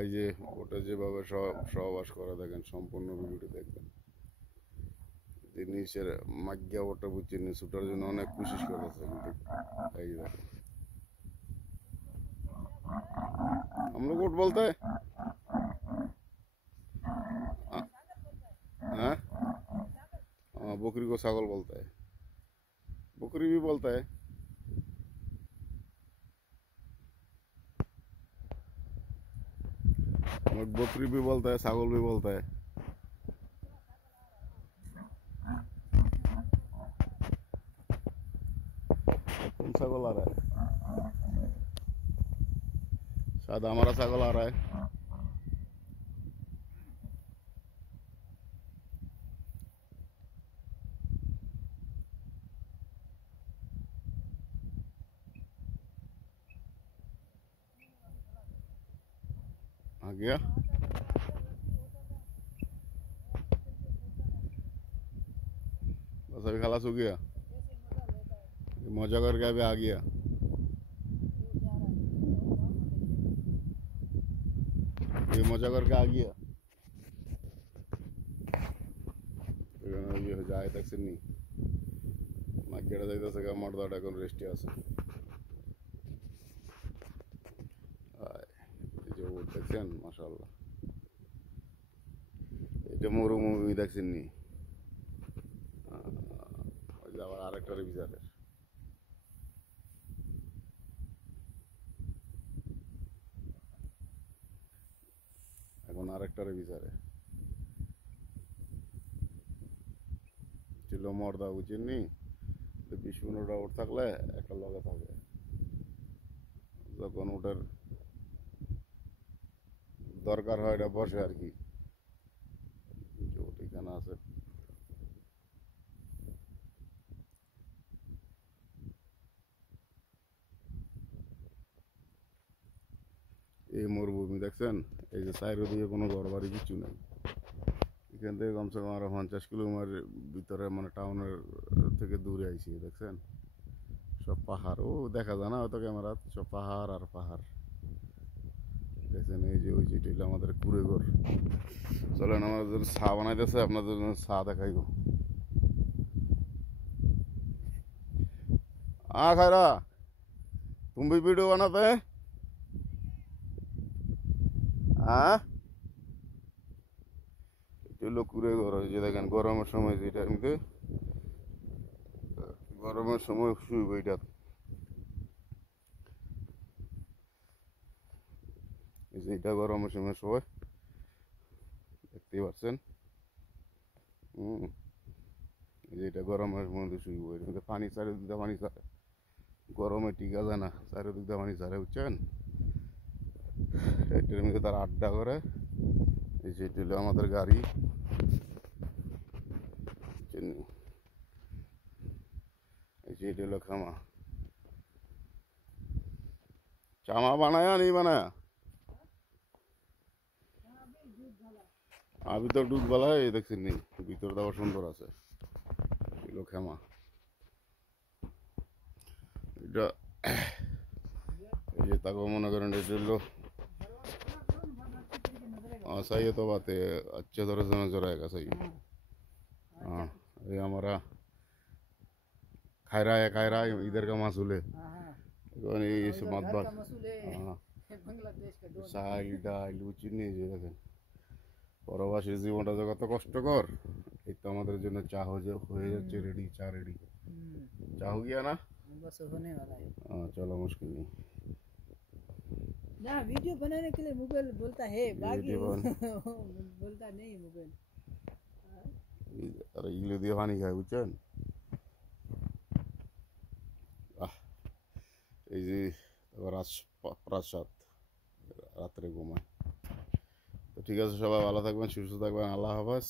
এই যে ওটা যেভাবে সহবাস করে দেখেন, সম্পূর্ণ ভিডিওটি দেখবেন। নিচের মাগ্যা ওটা বুঝছেন, ছুটার জন্য অনেক কোশিশ করতেছে, কিন্তু এই দেখেন हम लोग उठ बोलते हैं। हाँ हाँ, बकरी को छागल बोलता है, बकरी भी बोलता है। हम लोग बकरी भी बोलता है, छागल भी बोलता है। कौन छागल आ रहा है? शायद हमारा छागल आ रहा है। आ गया। बस अभी खलास हो गया, मजा करके अभी आ गया। ये मजा करके आ गया। ये যায় দেখছেন নি, মাইকেটা যাইতেছে গা, মর্দাটা এখন রেস্টে আছে। এই যে ও দেখছেন, মাশাআল্লাহ। এটা মরুভূমি দেখছেন নি, ওই যে আবার আরেকটার বিচারের। এখন আরেকটার বিচারে ছিল মর্দা, বুঝছেন নি? 20-15টা উঠ থাকলে একটা লগে থাকে, যখন উটের দরকার হয় এটা বসে আর কি। যে উট এখানে আছে। এই মরুভূমি দেখছেন, এই যে চারিদিকে কোনো ঘর বাড়ি কিছু নেই। এখান থেকে কমসে কম আরো 50 কিলোমিটার ভিতরে, মানে টাউনের থেকে দূরে আইছি। দেখছেন সব পাহাড়, ও দেখা যায় না হয়তো ক্যামেরা, সব পাহাড় আর পাহাড়। দেখছেন এই যে ওই যেটা হইলো আমাদের কুড়ে ঘর। চলেন আমাদের জন্য চা বানাইতেছে, আপনাদের জন্য চা দেখাইব। খায়রা, तुम भी वीडियो बनाते हैं? हाँ, এটা কুড়ে ঘর। যে দেখেন গরমের সময়, যেটা এমনিতে গরমের সময় শুইব এটা। এই যে এটা গরমের সময় সবাই দেখতেই পাচ্ছেন। এই যে এটা গরমের মধ্যে শুইব, এর মধ্যে পানি চারিদিকে পানি ছাড়ে, গরমে টিকা যায় না, চারিদিকে পানি ছাড়ে, বুঝছেন? এটার মধ্যে তারা আড্ডা করে। এই যে এটা হলো আমাদের গাড়ি, এই যে এটা হলো খামা। চামা বানায়া नहीं बनाया अभी तो दूध वाला है। দেখছেন নি ভিতরটা সুন্দর আছে, এগুলো খামা। এটা এই যে তাকে মনে করেন এটা হলো। हाँ सही है, तो बात है, अच्छे तरह से नजर आएगा। सही। हाँ, ये हमारा खायरा है, खायरा इधर का मासूल है। ये सब मत बात। हाँ, সাইল ডাইল চিনি যে দেখেন, পরবাসীর জীবনটা যে কত কষ্টকর। এই তো আমাদের জন্য চা হয়ে যাচ্ছে রেডি, চা রেডি। চা हो गया ना? बस होने वाला है। हाँ चलो, मुश्किल नहीं। ना वीडियो बनाने के लिए मोबाइल बोलता है, बाकी वीडियो बोलता नहीं मोबाइल। अरे इगले দিয়ে পানি খায়, বুঝছেন? এই যে প্রাসাদ, রাত্রে ঘুমায়। তো ঠিক আছে, সবাই ভালো থাকবেন, সুস্থ থাকবেন, আল্লাহ হাফেজ।